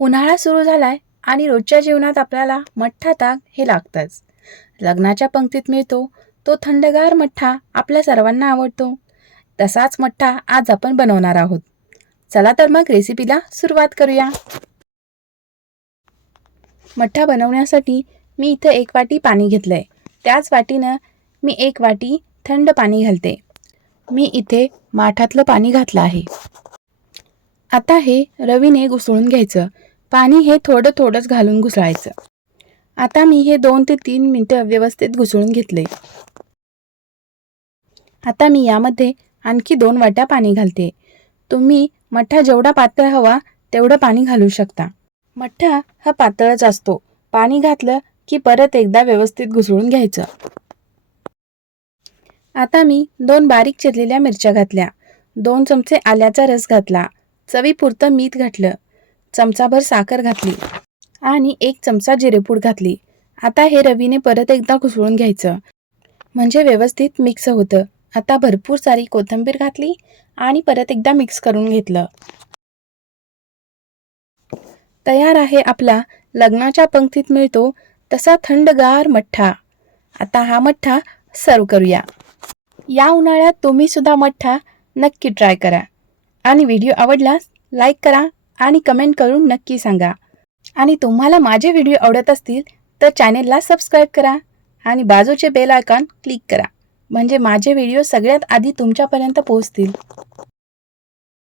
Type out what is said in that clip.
उन्हाळा सुरू झालाय आणि रोजच्या जीवनात आपल्याला मठ्ठा ताक हे लागतंच. लग्नाच्या पंक्तीत मिळतो तो थंडगार मठ्ठा आपल्या सर्वांना आवडतो. तसाच मठ्ठा आज आपण बनवणार आहोत. चला तर मग रेसिपीला सुरुवात करूया. मठ्ठा बनवण्यासाठी मी इथे 1 वाटी पाणी घेतलंय. त्याच वाटीनं मी 1 वाटी थंड पाणी घालते. मी इथे माठातलं पाणी घातलं आहे. आता हे रवीने घुसळून घ्यायचं. पाणी हे थोडं थोडंच घालून घुसळायचं. आता मी हे 2 ते 3 मिनिटं व्यवस्थित घुसळून घेतले. आता मी यामध्ये आणखी 2 वाट्या पाणी घालते. तुम्ही मठ्ठा जेवढा पातळ हवा तेवढं पाणी घालू शकता. मठ्ठा हा पातळच असतो. पाणी घातलं की परत एकदा व्यवस्थित घुसळून घ्यायचं. आता मी 2 बारीक चिरलेल्या मिरच्या घातल्या. 2 चमचे आल्याचा रस घातला. चवीपुरतं मीठ घातलं. चमचाभर साखर घातली आणि 1 चमचा जिरेपूड घातली. आता हे रवीने परत एकदा घुसळून घ्यायचं म्हणजे व्यवस्थित मिक्स होतं. आता भरपूर सारी कोथिंबीर घातली आणि परत एकदा मिक्स करून घेतलं. तयार आहे आपला लग्नाच्या पंक्तीत मिळतो तसा थंडगार मठ्ठा. आता हा मठ्ठा सर्व करूया. या उन्हाळ्यात तुम्ही सुद्धा मठ्ठा नक्की ट्राय करा आणि व्हिडिओ आवडल्यास लाईक करा आणि कमेंट करून नक्की सांगा. आणि तुम्हाला माझे व्हिडिओ आवडत असतील तर चॅनेलला सबस्क्राईब करा आणि बाजूचे बेल आयकॉन क्लिक करा म्हणजे माझे व्हिडिओ सगळ्यात आधी तुमच्यापर्यंत पोहोचतील.